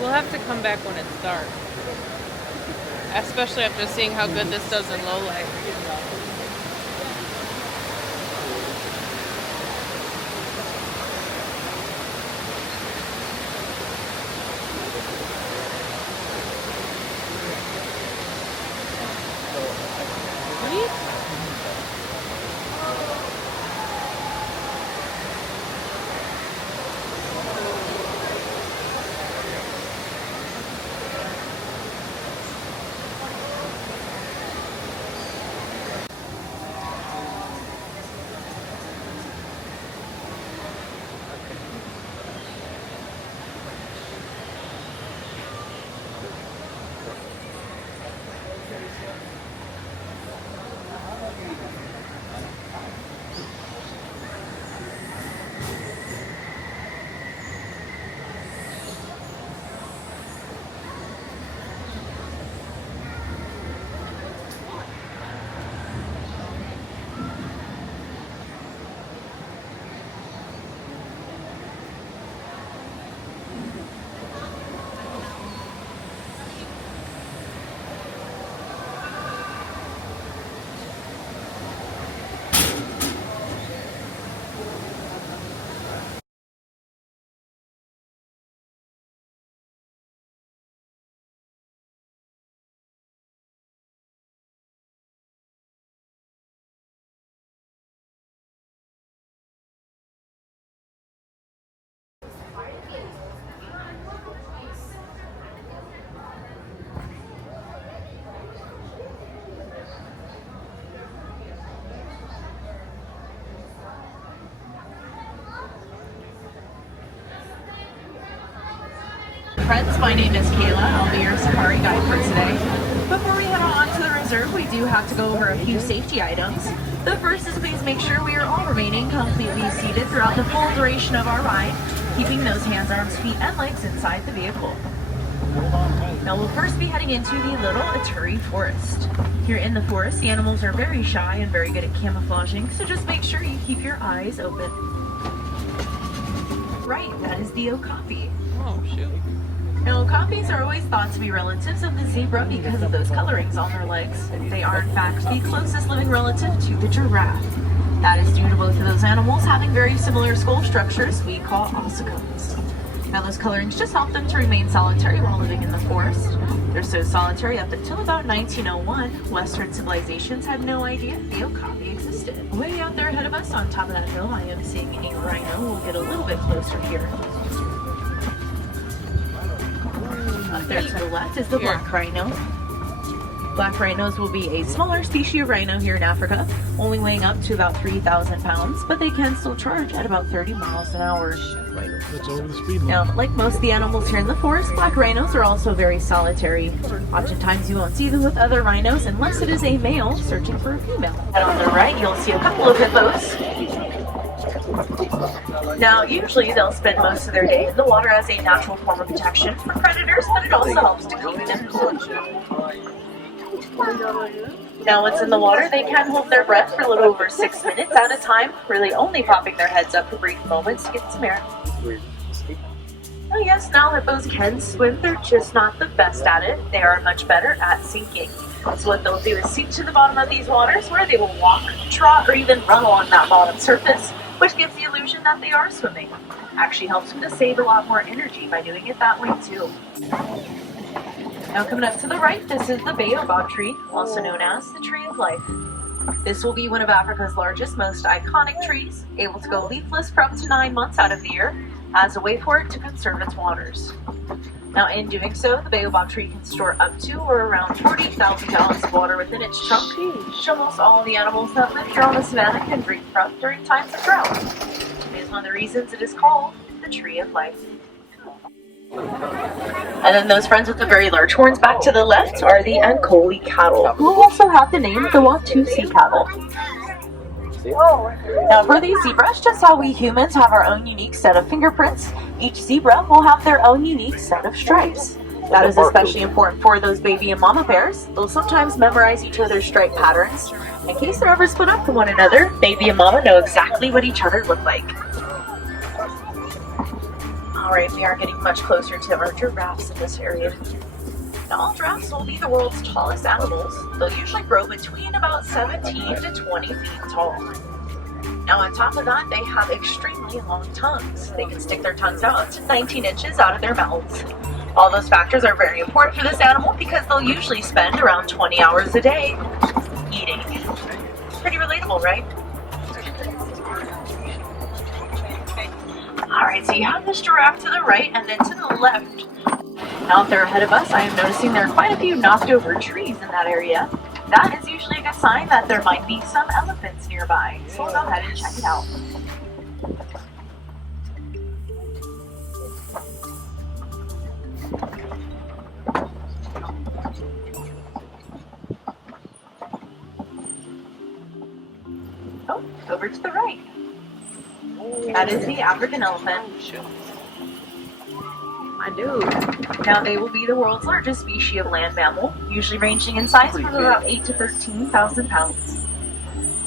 We'll have to come back when it's dark. Especially after seeing how good this does in low light. Friends, my name is Kayla. I'll be your safari guide for today. Before we head on to the reserve, we do have to go over a few safety items. The first is please make sure we are all remaining completely seated throughout the full duration of our ride, keeping those hands, arms, feet, and legs inside the vehicle. Now we'll first be heading into the Little Aturi Forest. Here in the forest, the animals are very shy and very good at camouflaging, so just make sure you keep your eyes open. Right, that is the okapi. Oh, shoot. Now, okapis are always thought to be relatives of the zebra because of those colorings on their legs. They are, in fact, the closest living relative to the giraffe. That is due to both of those animals having very similar skull structures we call ossicones. Now, those colorings just help them to remain solitary while living in the forest. They're so solitary up until about 1901, Western civilizations had no idea the okapi existed. Way out there ahead of us on top of that hill, I am seeing a rhino. We'll get a little bit closer here. Up there to the left is the black rhino. Black rhinos will be a smaller species of rhino here in Africa, only weighing up to about 3,000 pounds, but they can still charge at about 30 miles an hour. That's over the speed limit. Now, like most of the animals here in the forest, black rhinos are also very solitary. Oftentimes you won't see them with other rhinos unless it is a male searching for a female. And on the right, you'll see a couple of hippos. Now, usually they'll spend most of their day in the water as a natural form of protection from predators, but it also helps to keep them cool. Now, once in the water, they can hold their breath for a little over 6 minutes at a time, really only popping their heads up for brief moments to get some air. Oh yes, now hippos can swim, they're just not the best at it. They are much better at sinking. So what they'll do is sink to the bottom of these waters where they will walk, trot, or even run along that bottom surface, which gives the illusion that they are swimming. Actually helps them to save a lot more energy by doing it that way too. Now coming up to the right, this is the baobab tree, also known as the Tree of Life. This will be one of Africa's largest, most iconic trees, able to go leafless for up to 9 months out of the year, as a way for it to conserve its waters. Now in doing so, the baobab tree can store up to or around 40,000 gallons of water within its trunk, which almost all the animals that live here on the savanna can drink from during times of drought. It is one of the reasons it is called the Tree of Life. And then those friends with the very large horns back to the left are the Ankoli cattle, who also have the name the Watusi cattle. Now for these zebras, just how we humans have our own unique set of fingerprints, each zebra will have their own unique set of stripes. That is especially important for those baby and mama pairs. They'll sometimes memorize each other's stripe patterns. In case they're ever split up from one another, baby and mama know exactly what each other look like. Alright, we are getting much closer to our giraffes in this area. Now all giraffes will be the world's tallest animals. They'll usually grow between about 17 to 20 feet tall. Now on top of that, they have extremely long tongues. They can stick their tongues out up to 19 inches out of their mouths. All those factors are very important for this animal because they'll usually spend around 20 hours a day eating. Pretty relatable, right? Alright, so you have this giraffe to the right and then to the left. Now if they're ahead of us, I am noticing there are quite a few knocked over trees in that area. That is usually a good sign that there might be some elephants nearby, so we'll go ahead and check it out. Oh, over to the right. That is the African elephant. I do. Now they will be the world's largest species of land mammal, usually ranging in size from about 8 to 13,000 pounds.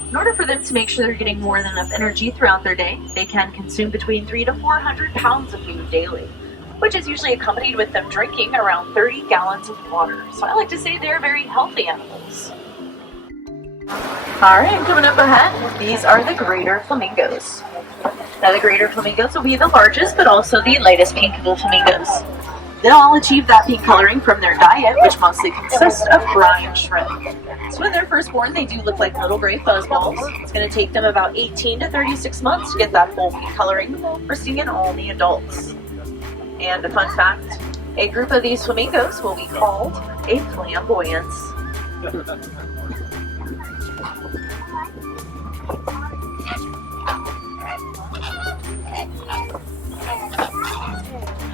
In order for them to make sure they're getting more than enough energy throughout their day, they can consume between 300 to 400 pounds of food daily, which is usually accompanied with them drinking around 30 gallons of water. So I like to say they're very healthy animals. Alright, coming up ahead, these are the greater flamingos. Now the greater flamingos will be the largest but also the lightest pink of the flamingos. They'll all achieve that pink coloring from their diet, which mostly consists of brine shrimp. So when they're first born, they do look like little gray fuzzballs. It's going to take them about 18 to 36 months to get that full pink coloring we're seeing in all the adults. And a fun fact, a group of these flamingos will be called a flamboyance.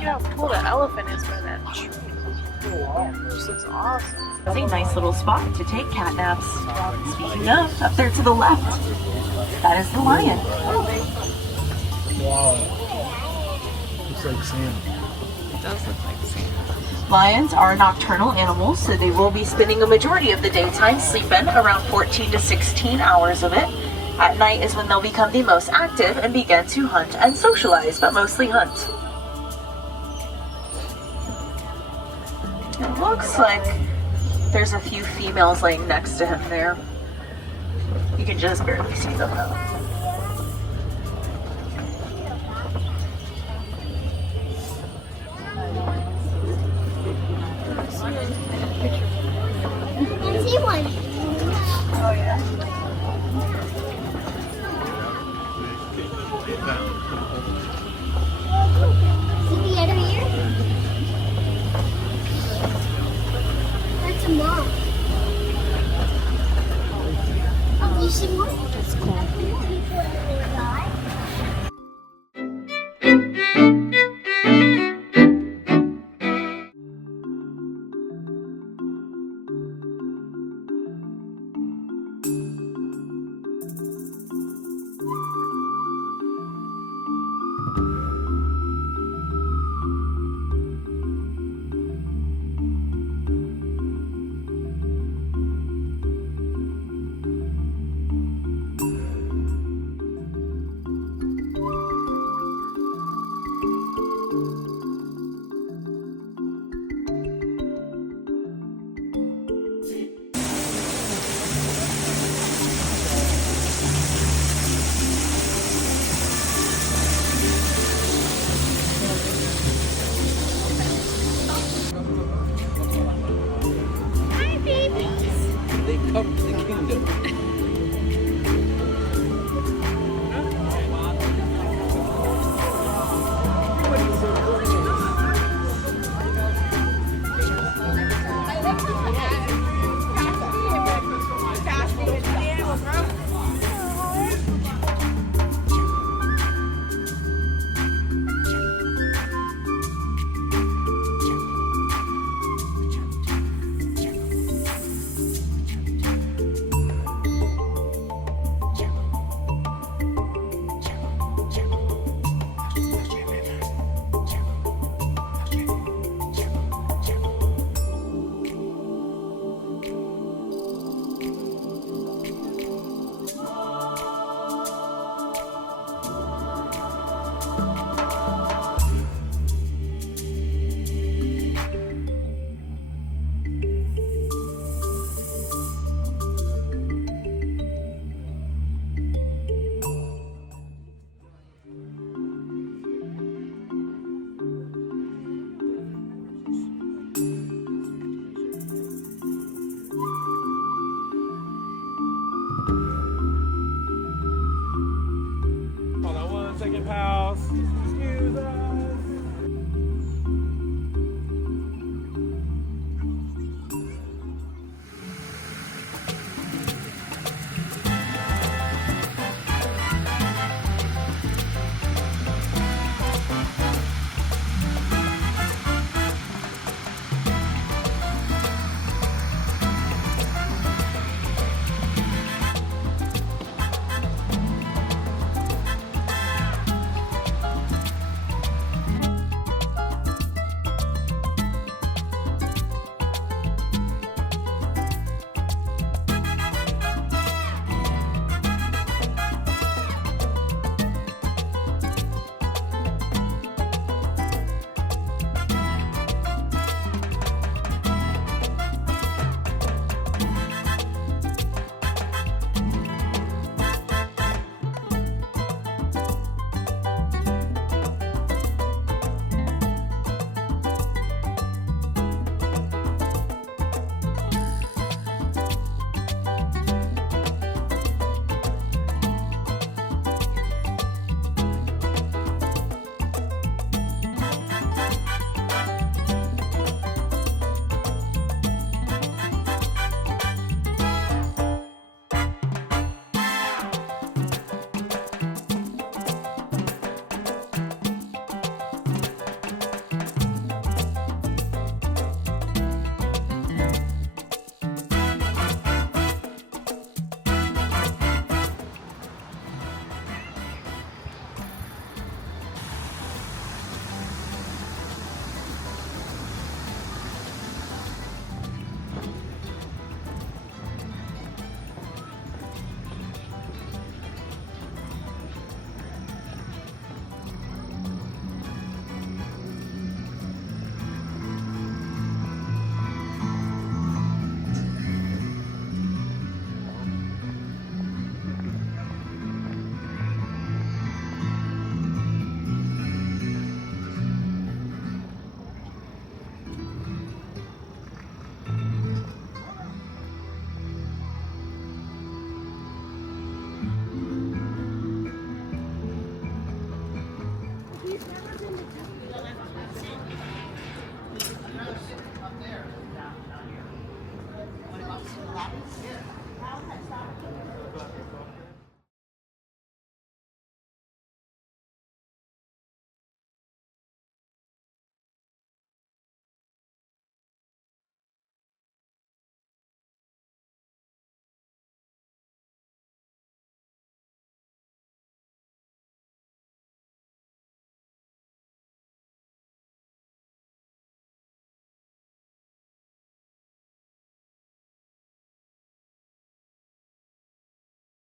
Look how cool that elephant is by that tree. This looks awesome. It's a nice little spot to take cat naps. Speaking of, up there to the left, that is the lion. Wow. Looks like sand. It does look like sand. Lions are nocturnal animals, so they will be spending a majority of the daytime sleeping, around 14 to 16 hours of it. At night is when they'll become the most active and begin to hunt and socialize, but mostly hunt. It looks like there's a few females laying next to him there. You can just barely see them though.